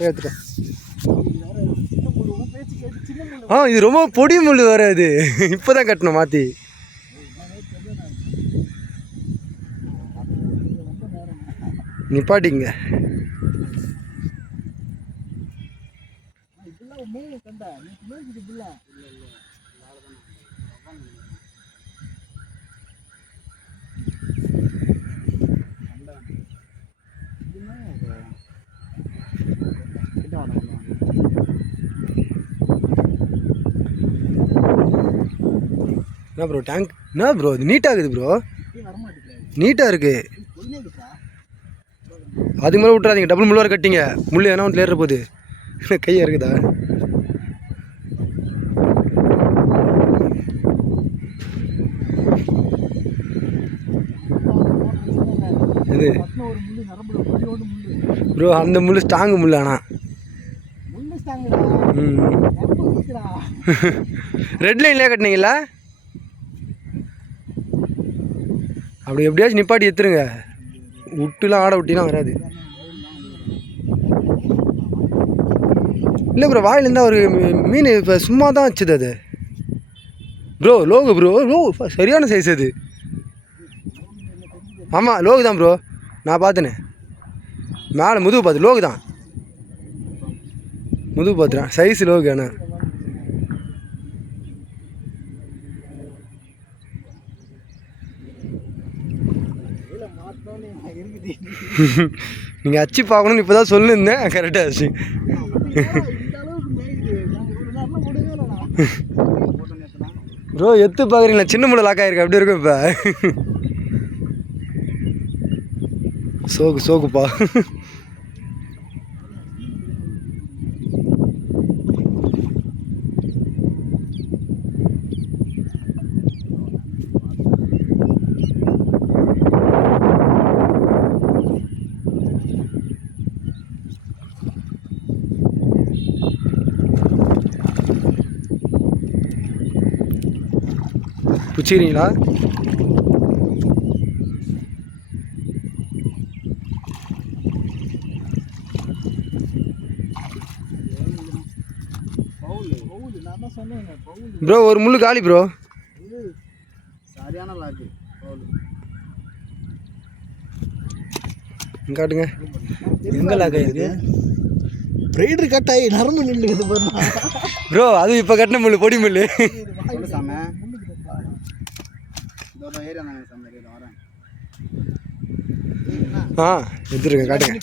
எடுத்துட்டேன் ஆ இது ரொம்ப பொடி முள் வேறு இது. இப்போ தான் கட்டணும் மாற்றி நிப்பாட்டிங்க என்ன ப்ரோ டேங்க் என்ன ப்ரோ இது நீட்டாக இருக்குது ப்ரோ நீட்டாக இருக்குது அதுக்கு மேலே விட்றாதீங்க டபுள் முள் வர கட்டிங்க. முள் ஏன்னா வந்து ஏற போகுது. கையாக இருக்குதா இது ப்ரோ அந்த முள் ஸ்ட்ராங்கு முள் ஆனால் ரெட் லைன்லேயே கட்டினீங்களா? அப்படி எப்படியாச்சும் நிப்பாட்டி எடுத்துருங்க. விட்டுலாம் ஆட விட்டிலாம் வராது. இல்லை ப்ரோ வாயிலிருந்தா ஒரு மீன் இப்போ சும்மா தான் வச்சுது அது. ப்ரோ லோகு ப்ரோ லோ சரியான சைஸ் அது. ஆமாம் லோகு தான் ப்ரோ நான் பார்த்தேனே. மேலே முதுகு பார்த்து லோகு தான் முதுகு பார்த்துறேன். சைஸ் லோகு ஆனால் இல்லை மாற்றோன்னு இருக்குது நீங்கள் அச்சு பார்க்கணும்னு இப்போ தான் சொல்லியிருந்தேன் கரெக்டாக ஆச்சு ப்ரோ எத்து பார்க்குறீங்களா சின்ன முள்ள லாக் ஆகிருக்கு அப்படி இருக்கும் இப்போ? சோக்கு சோக்குப்பா. பவுல் ப்ரோ ஒரு முள்ளு காலி ப்ரோ. இது சரியான லாக்கு பவுல் காட்டுங்க. எங்கே லாக் ஆயிருக்கு ரைடர் கட்டாயி நரம்பு நின்றுக்குது ப்ரோ அது இப்போ கட்டின முள்ளு பொடி முள்ளு. ஆ எடுத்துருங்க காட்டுங்க.